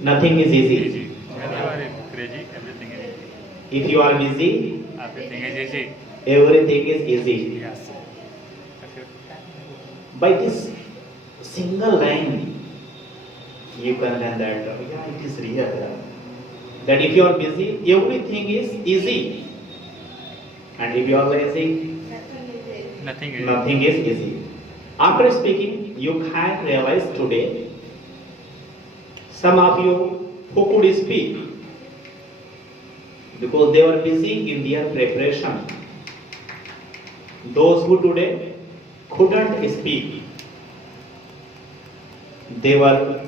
Nothing is easy. Easy. When you are crazy, everything is easy. If you are busy, Everything is easy. everything is easy. Yes. Okay. By this single line, you can learn that yeah, it is real. That if you are busy, everything is easy. And if you are lazy, Nothing is nothing is easy. After speaking, you can realize today some of you who could speak because they were busy in their preparation. Those who today couldn't speak, they were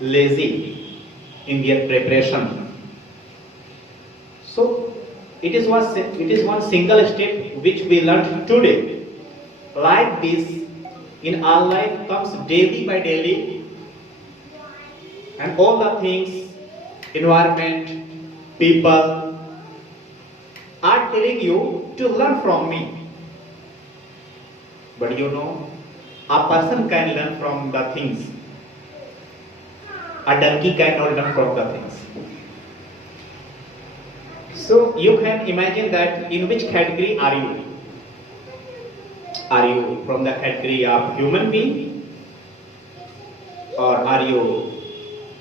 lazy in their preparation. So it is one single step which we learned today. Like this, in our life comes daily by daily, and all the things, environment, people are telling you to learn from me. But you know, a person can learn from the things. A donkey cannot learn from the things. So you can imagine that in which category are you? Are you from the category of human being? Or are you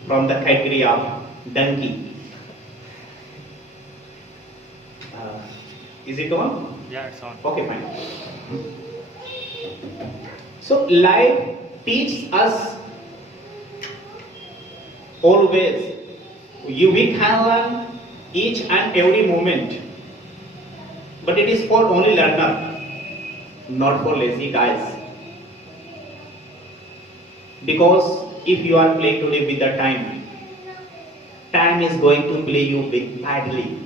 from the category of donkey? Is it on? Yeah, it's on. Okay, fine. So life teaches us always. We can learn each and every moment, but it is for only learner, not for lazy guys. Because if you are playing today with the time, time is going to play you badly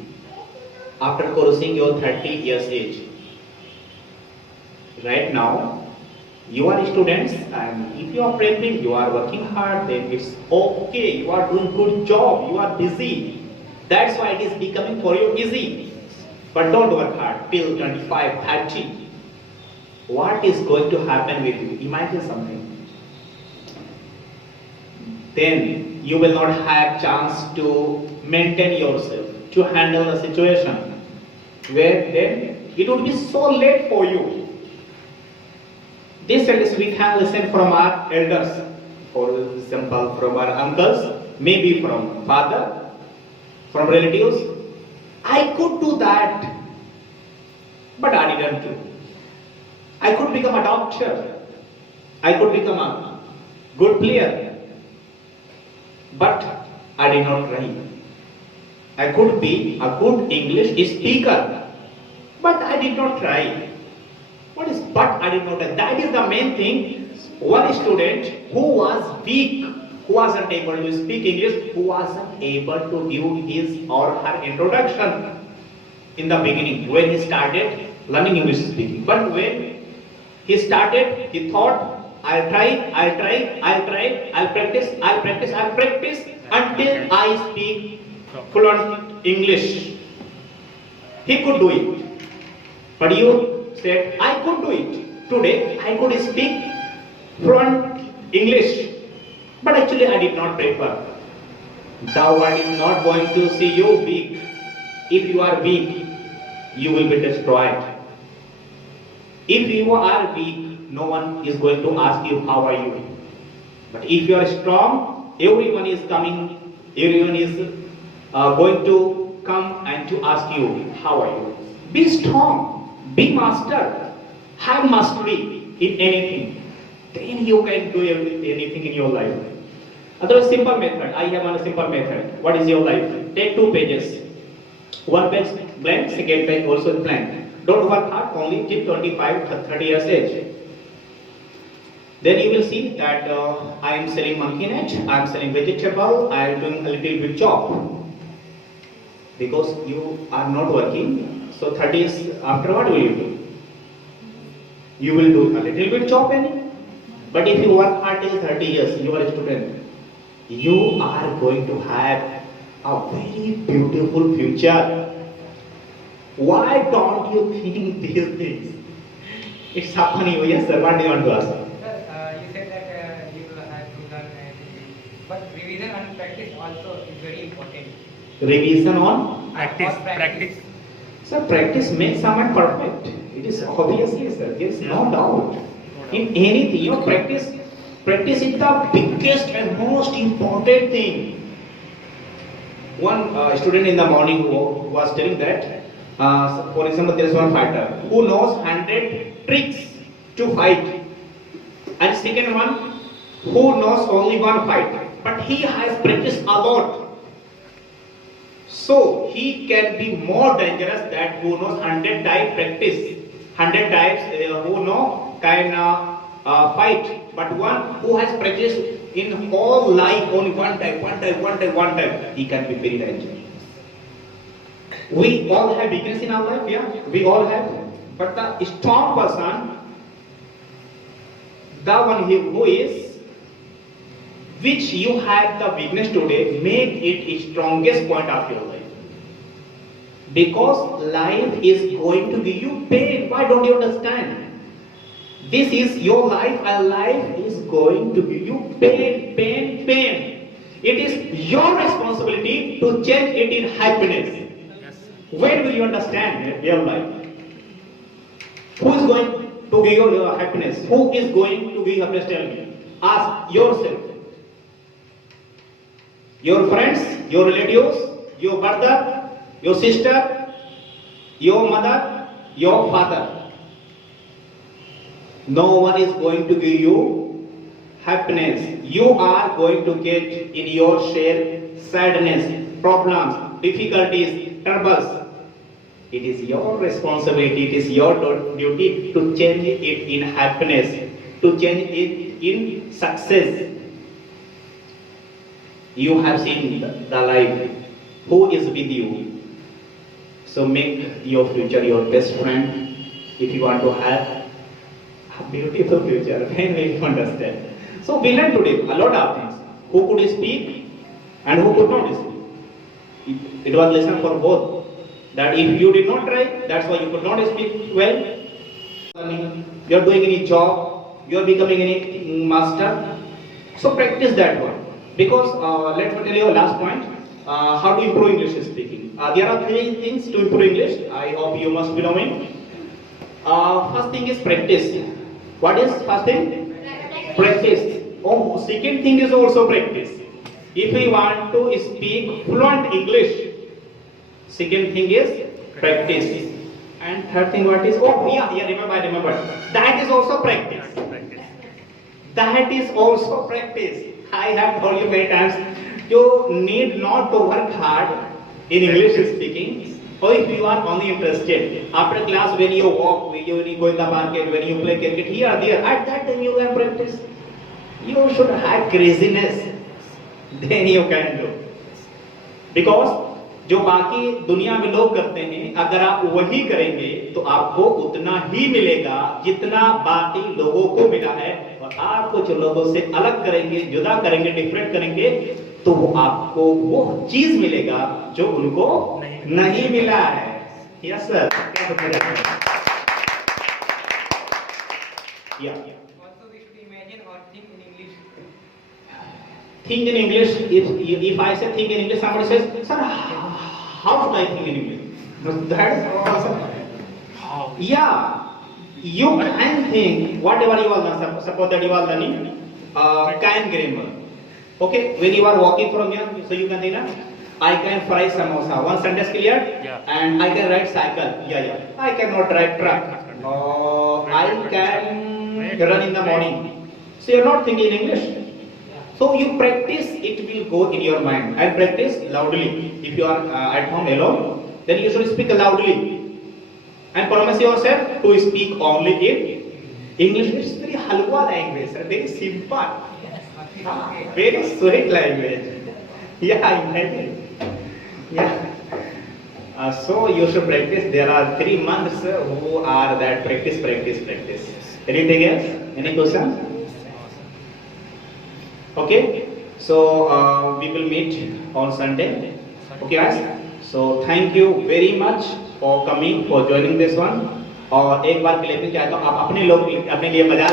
after crossing your 30 years age. Right now, you are students, and if you are preparing, you are working hard, then it's okay, you are doing good job, you are busy. That's why it is becoming for you easy. But don't work hard till 25, 30. What is going to happen with you? Imagine something. Then you will not have chance to maintain yourself, to handle the situation. Where then it would be so late for you. This sentence we can listen from our elders, for example, from our uncles, maybe from father, from relatives. I could do that, but I didn't do. I could become a doctor. I could become a good player, but I did not try. I could be a good English speaker, but I did not try. What is but I did not try? That is the main thing. One student who was weak, who wasn't able to speak English, who wasn't able to give his or her introduction in the beginning when he started learning English speaking. But when he started, he thought, I'll try, I'll practice until I speak fluent English. He could do it. But you said, I could do it. Today, I could speak fluent English. But actually, I did not prepare. The world is not going to see you weak. If you are weak, you will be destroyed. If you are weak, no one is going to ask you, how are you? But if you are strong, everyone is coming, everyone is going to come and to ask you, how are you? Be strong, be master, have mastery in anything. Then you can do anything in your life. Other simple method, I have one simple method. What is your life? Take 2 pages. One page blank, second page also blank. Don't work hard, only till 25 to 30 years age. Then you will see that I am selling monkey net, I am selling vegetable, I am doing a little bit job. Because you are not working, so 30 years after what will you do? You will do a little bit job only. But if you work hard till 30 years, you are a student, you are going to have a very beautiful future. Why don't you think these things? It's happening. Yes, sir. What do you want to ask? You said that you have to learn everything. But revision and practice also is very important. Revision on? Practice, Or practice. Sir, practice makes someone perfect. It is obviously, sir. There is no doubt. In anything, practice is the biggest and most important thing. One student in the morning who was telling that, for example, there is one fighter who knows 100 tricks to fight, and second one who knows only one fight, but he has practiced a lot. So he can be more dangerous that who knows 100 type practice, 100 types who know can fight, but one who has practiced in all life only one type, he can be very dangerous. We all have weakness in our life, yeah, we all have, but the strong person, the one who is, which you have the weakness today, make it strongest point of your life. Because life is going to give you pain. Why don't you understand? This is your life, and life is going to give you pain. It is your responsibility to change it in happiness. Yes. When will you understand your life? Who is going to give you your happiness? Who is going to give you happiness? Tell me. Ask yourself. Your friends, your relatives, your brother, your sister, your mother, your father. No one is going to give you happiness. You are going to get in your share sadness, problems, difficulties, troubles. It is your responsibility, it is your duty to change it in happiness, to change it in success. You have seen the life. Who is with you? So make your future your best friend if you want to have a beautiful future. When will you understand? So we learned today a lot of things. Who could speak and who could not speak. It was lesson for both. That if you did not try, that's why you could not speak well. You are doing any job, you are becoming any master. So practice that one. Because let me tell you a last point. How to improve English speaking. There are 3 things to improve English. I hope you must be knowing. First thing is practice. What is first thing? Practice. Oh, second thing is also practice. If we want to speak fluent English, second thing is practice. And third thing what is? Oh yeah, I remember. That is also practice. Practice. That is also practice. I have told you many times, you need not to work hard in English speaking. Or if you are only interested, after class when you walk, when you go in the market, when you play cricket, here or there, at that time you can practice. You should have craziness. Then you can do. Because जो बाकी दुनिया में लोग करते हैं, अगर आप वही करेंगे तो आपको उतना ही मिलेगा जितना बाकी लोगों को मिला है, और आप कुछ लोगों से अलग करेंगे, जुदा करेंगे, डिफरेंट करेंगे, तो वो आपको वो चीज मिलेगा जो उनको नहीं मिला है. Yes sir. या Also, we should imagine or think in English. think in English. If I say think in English, somebody says, sir, how should I think in English? That is awesome. How? Yeah, you can think whatever you are learning. Suppose that you are learning can grammar. Okay, when you are walking from here, so you can think, I can fry samosa. One sentence clear? Yeah. And I can ride cycle. Yeah. I cannot drive truck. I can run in the morning. So you are not thinking in English. So you practice, it will go in your mind. And practice loudly. If you are at home alone, then you should speak loudly. And promise yourself to speak only in English. It's very halwa language, very simple. Very sweet language. Yeah, imagine. Yeah. So you should practice. There are 3 months who are that practice. Anything else? Any questions? Okay. So we will meet on Sunday. Okay, guys. So thank you very much for coming, for joining this one. और एक बार clapping चाहता हूँ, आप अपने लोग अपने लिए बजा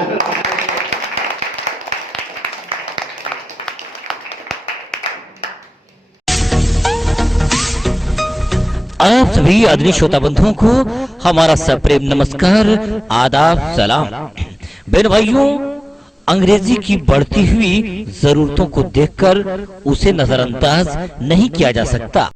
आप सभी आदरणीय श्रोता बंधुओं को हमारा सप्रेम नमस्कार, आदाब, सलाम। बहन भाइयों, अंग्रेजी की बढ़ती हुई जरूरतों को देखकर उसे नजरअंदाज नहीं किया जा सकता।